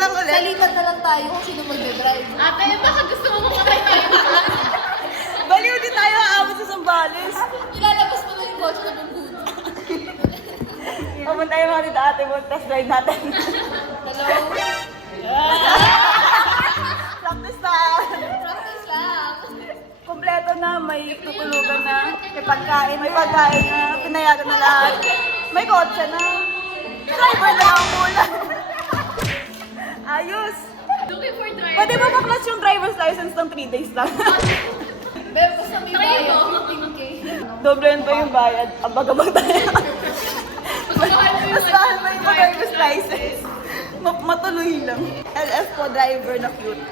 lang ulit. Salitan na lang tayo kung sino magdadrive. Ate, baka gusto mo makakay tayo. Baliw din tayo aabot sa Zambales. Ilalabas mo na yung kotse na ng buto. Papunta yung mga dito ate mo, test drive natin. Hello? Practice time. Practice lang. Kompleto na, may tutulugan na, may pagkain na, pinayagan na lahat. May kotse na. Driver na ang mula. Ayos. Looking for driver. Pwede ba maklas yung driver's license ng 3 days lang? Bebe, basta may Try bayad. mo. 15K. Doblehan pa yung bayad. Abag-abag tayo. Mahal mo yung Bastahan mo yung driver's license. Matuloy lang. LF po, driver na cute.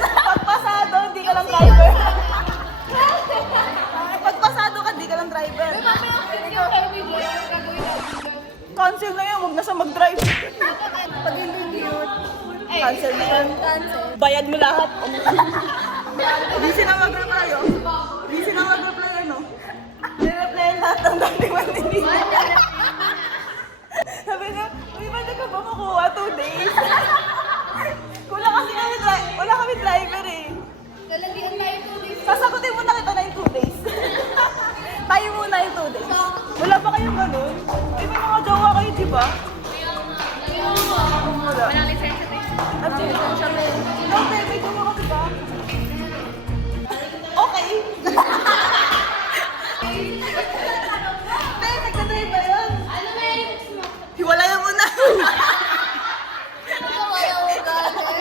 Pagpasado, hindi ka lang driver. Pagpasado ka, hindi ka lang driver. Mamaya, yung highway driver, gagawin natin. Cancel na yun, huwag na siya mag-drive. Pag hindi cute. Cancel na yun. Cancel. Bayad mo lahat. Busy na mag-reply, oh. Busy na mag-reply, ano. Nireply lahat ng dati man hindi. Sabi niya, uy, pwede ka ba makuha 2 days? Kulang kasi kami, wala kami driver eh. Lalagyan tayo 2 days. Sasagutin mo na kita na yung 2 days. Tayo muna yung 2 days. Wala ba kayong ganun? Eh, may mga jowa kayo, di ba? Wala. Walang lisensya tayo. At siya may... No, may jowa ka, di ba? Okay. May, nagka-drive ba yun? Ano ba yung Hiwalayan mo na. Kaya mo gani.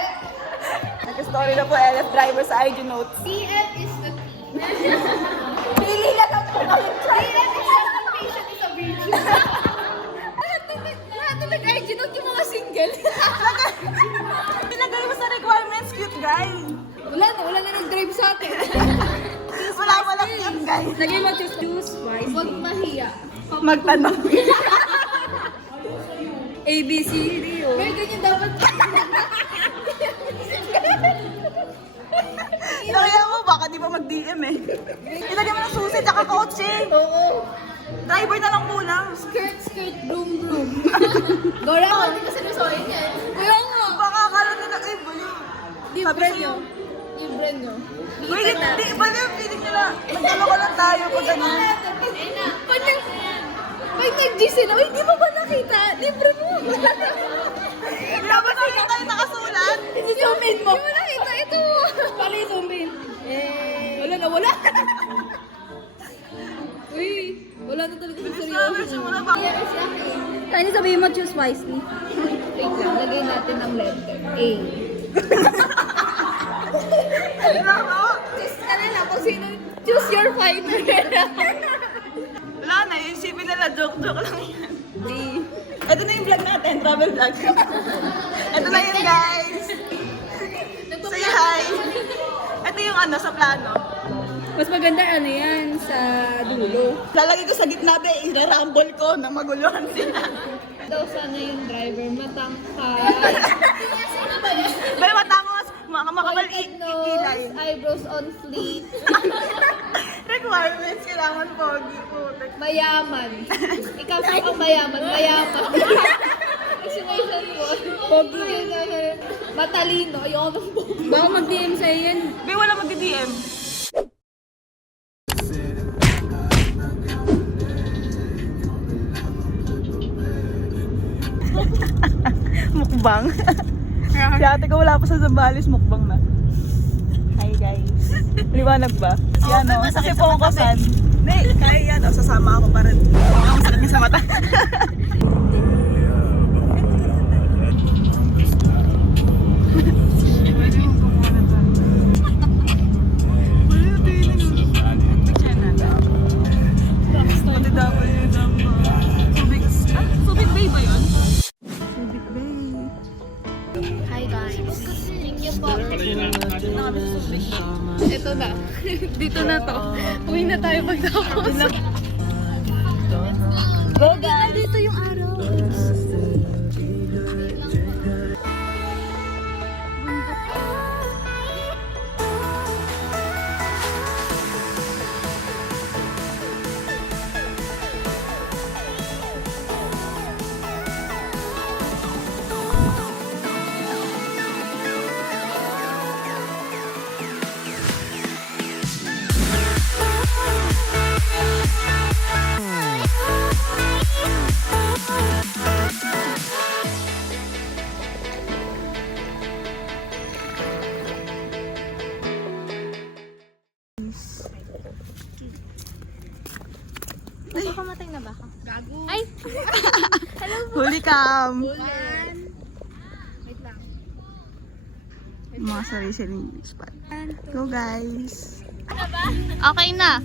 Nag-story na po LF driver sa IG notes. CF is the Pili na lang po kayo. CF is the patient is a virgin. Lahat na nag-IG note yung mga single. Pinagay mo sa requirements, cute guy. Wala na nag-drive sa atin. Wala cute guy. Lagay mo choose wise. Huwag mahiya. Magtanong. A, B, C, D, O. May ganyan dapat. Nakaya mo, baka di ba mag-DM eh. Ilagay mo ng susi, tsaka kotse. Oo. Driver na lang kulang. Skirt, broom, broom. Gora ko. Hindi kasi nasoyin yan. Kaya nga. Baka akala nila, eh, baliw. Libre nyo. Libre nyo. Wait, hindi, baliw, feeling nila. Nagdalawa lang tayo pag ganun. Pag nag-G sila, uy, di mo ba nakita? Libre mo. Dapat hindi tayo nakasulat. I-zoom in mo. Di mo nakita, ito. Paano i-zoom in? Wala. Uy, wala na talaga ng seryoso. Wala ba? Kaya sabihin mo, choose wisely. Wait lang, lagay natin ang letter. A. Choose ka na lang kung sino. Choose your fighter. Wala na, isipin nila, joke-joke lang yan. D. Ito na yung vlog natin, travel vlog. Ito na yun, guys. Say hi. Ito yung ano, sa plano. Mas maganda ano yan sa dulo. Lalagay ko sa gitna, be, i-rumble ko na maguluhan sila. Daw sana yung driver matangkay. Be, matangos, makakabal ilay. Eyebrows on fleek. Requirements, kailangan pogi po. Mayaman. Ikaw ang mayaman. Explanation mo. Pogi. Matalino. Ayoko ng pogi. Baka mag-DM sa'yo yan. Be, wala mag-DM. Mukbang. Si ate ko wala pa sa Zambales, mukbang na. Hi guys. Liwanag ba? Si ano, sa Kipongosan. Hindi, kaya yan. Sasama ako para ang sakit niya sa mata. Subic Bay ba yun? Subic Bay. Hi guys. Thank you po. Ito na. Dito na to. Uwi na tayo pagtapos. Go guys! Dito yung araw. Nakakamatay na ba ako? Gago. Ay! Huli cam. Wait lang. Mga sarili-sariling spot. Go guys. Okay na.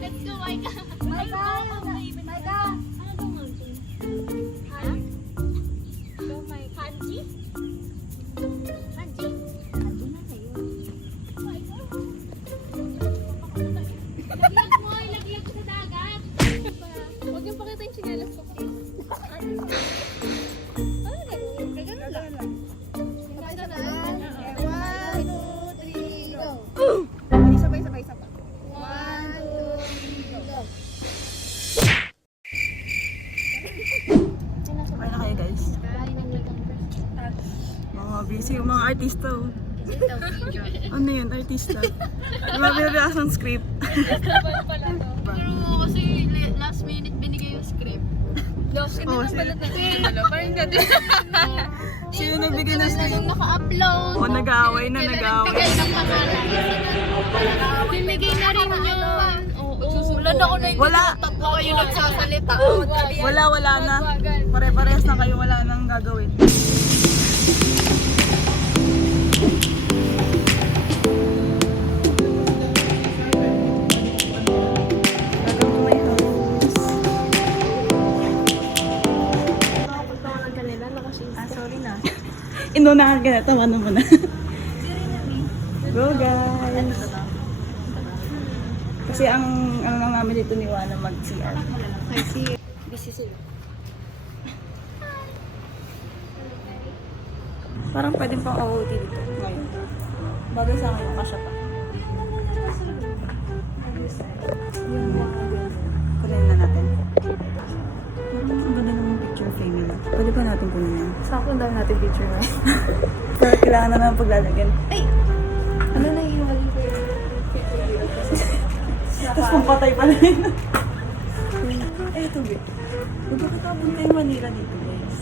Let's go, Maika. Maika! Maika! Ano daw mountain? Ha? Go, Maika. Hanji? Hanji? Hanji na sa'yo. Maika. Laglag mo, ilaglag sa dagat. Huwag yung pakita yung sinelas ko. Ano gano'n? Gano'n lang. Gano'n lang. 1, 2, 3, go. Sabay. 1, 2, 3, go. Okay na kayo guys. Mga busy yung mga artista. Oh. Ano yun? Artista. Yung mga binabasa ng script. Pero kasi last minute binigay yung script. Oh, sino nagbigay ng script? Yung naka-upload. O, nag-aaway na, nag-aaway. Bigay ng pangalan. Binigay na rin yun. Wala na ako na Wala. tatlo kayo nagsasalita. Wala na. Pare-parehas na kayo, wala nang gagawin. Welcome to my house. Sorry na. Inunahan ka na, tama naman na. Go guys! Kasi ang ano lang namin dito ni Juana mag-CR. Busy sila. Parang pwedeng pang OOT dito ngayon. Bagay sa akin yung kasya pa. Yung mga kunin na natin. Parang ang ganda naman picture frame nila. Pwede pa natin kunin yan. Sa akin dahil natin picture na. Pero kailangan na naman paglalagyan. Ay! Ano na yung hali ko yun? Tapos pampatay pa na yun. Ay, ito ba? Huwag bakit abot kayo Manila dito guys?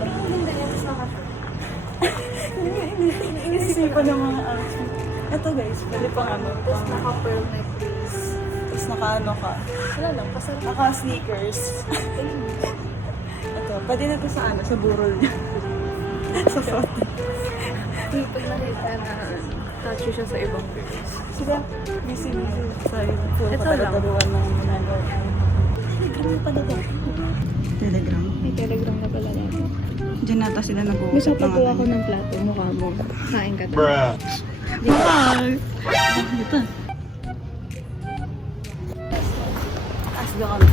Parang ang ganda yan sa kasya. Inisipan ng mga outfit. Ito guys, pwede pang ano. Tapos naka-pearl necklace. Tapos naka-ano ka. Wala lang, naka-sneakers. Ito, pwede na ito sa ano, sa burol niya. Sa photo. Pag nakita na touch siya sa ibang girls. Sila, busy sa puro patataluan ng ginagawa. Telegram pa na ba? Telegram? May telegram na pala natin. Diyan nata sila Gusto nag-uusap ko po ako ng plato. Mukha mo. Kain ka tayo. Hi! Dito. As the kami.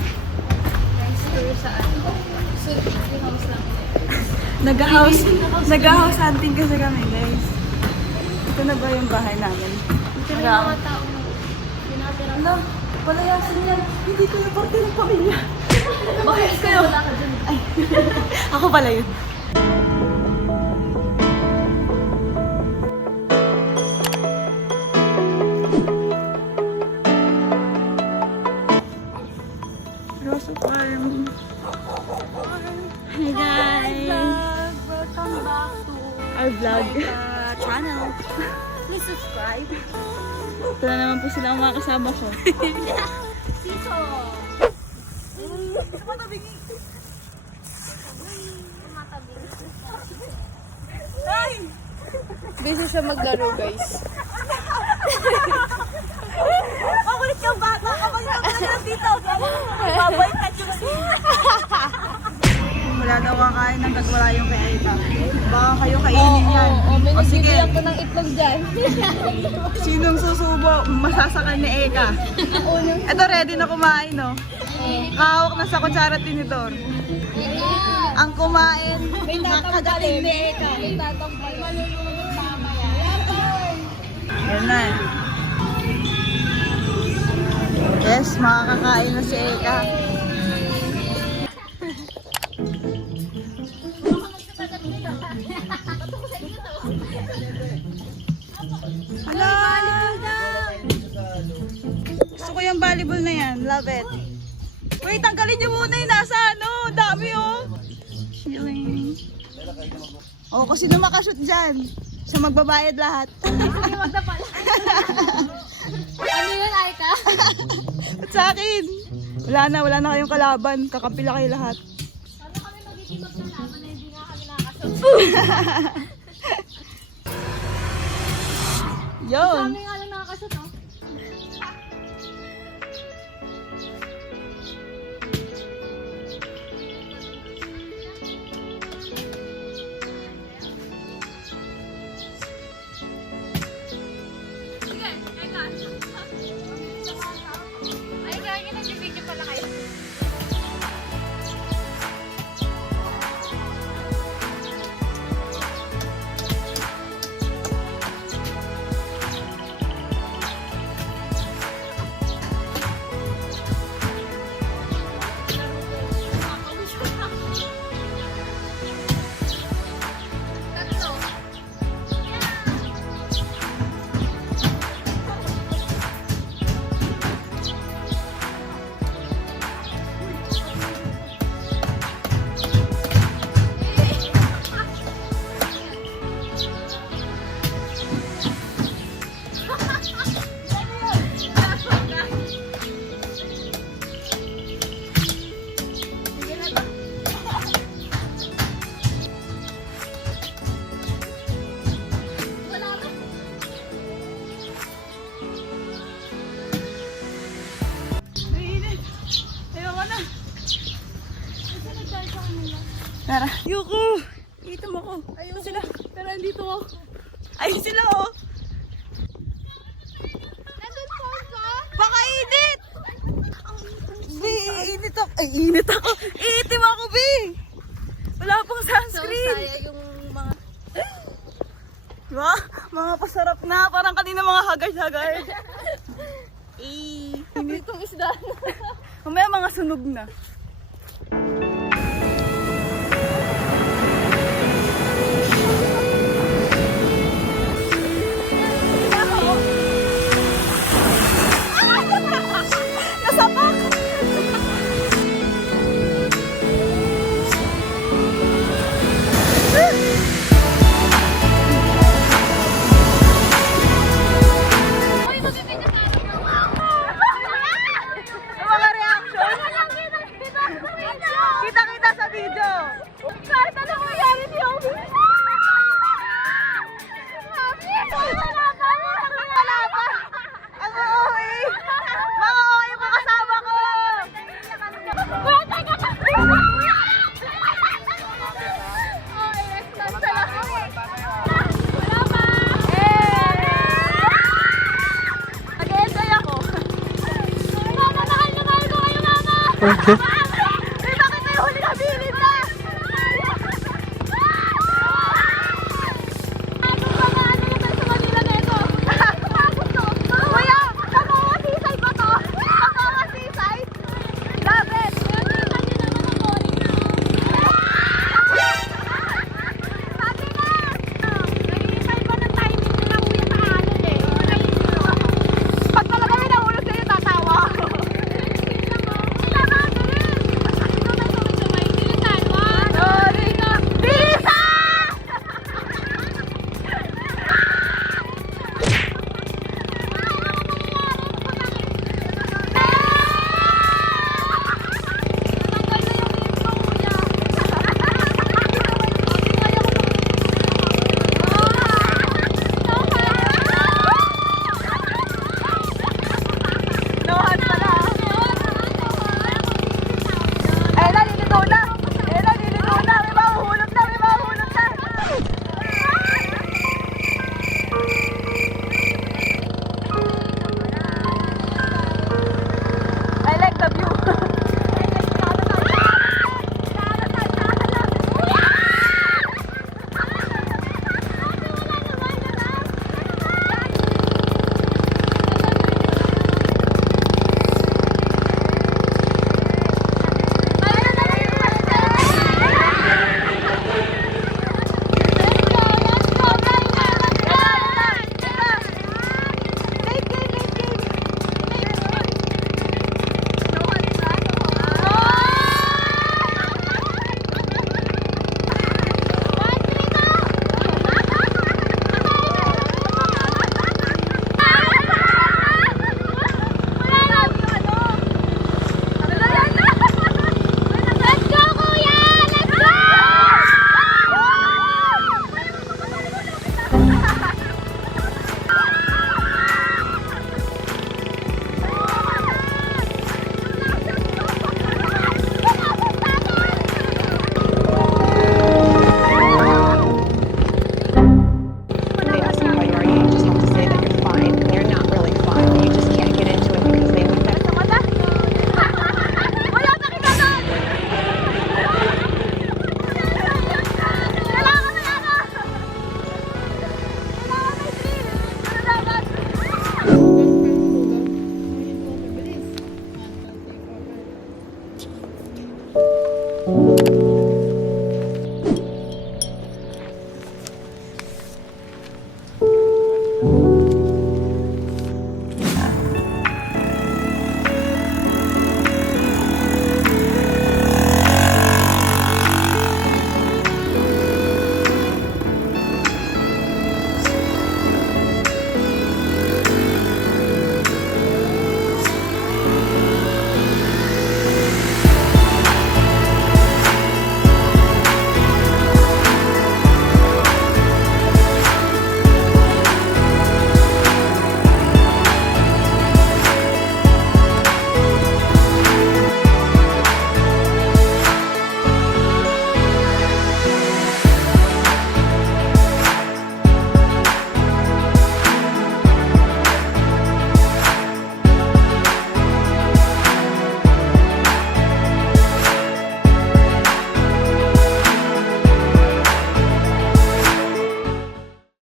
Nice tour sa ano. So, house lang. Nag-house hunting kasi kami guys. Ito na ba yung bahay namin? Ito na yung mga tao na pinatira. Ano? Palayasin yan. Hindi ko yung parte ng pamilya. Bakit kayo? Ay, ako pala yun. Rosa Farm. Hi guys! Welcome back to Our vlog. channel. Please subscribe. Ito na naman po sila ang mga kasama ko. Sito! Tumatabingi! Ay! Busy siya maglaro guys. Makulit yung bata! Makulit yung bata dito! Babay ka wala daw kakain hanggang wala yung kay Aita. Baka kayo kainin yan. May O sige, nagbibilang ko ng itlog dyan. sinong susubo? Masasakal ni Eka. Ito ready na kumain, no? Kahawak na sa kutsara tinidor. Ang kumain, nakagaling ni Eka. May tatang pa malulunod mamaya. Yan na. Yes, makakakain na si Eka. Hello! Gusto ko yung volleyball na yan. Love it. Wait, tanggalin niyo muna yung nasa ano. Dami oh. Oh, kasi na makashoot dyan. Siya magbabayad lahat. Sige, wag na pala. Ano yun, Aika? At sa akin, wala na kayong kalaban. Kakampi lang kayo lahat. Paano kami magiging maglalaban na hindi nga kami nakakasot? Yun. Kami nga lang nakakasot, oh. Sige, Aika. Ay, kaya nag-video pala kayo. Tatlo. Wala na. Mainit. Ayoko na. Kasi nag-charge ako nila. Tara. Yuko. Itom ako. Ayun sila. Pero andito ako. Ayun sila oh. Nandun po ka? Baka init. Bi, init ako. Ay, init ako. Iitim ako, Bi. Wala pang sunscreen. yung mga... Diba? Mga pasarap na. Parang kanina mga hagard-hagard. Init. Itong isda. Mamaya mga sunog na. Nasapak! Uy, magbibigyan tayo ng Yung mga reaction. Kita-kita sa video. Kahit ano mangyari ni Obi. Wala pa. Ang okay. Mga okay yung mga kasama ko. Mama, mahal na mahal ko kayo, Mama!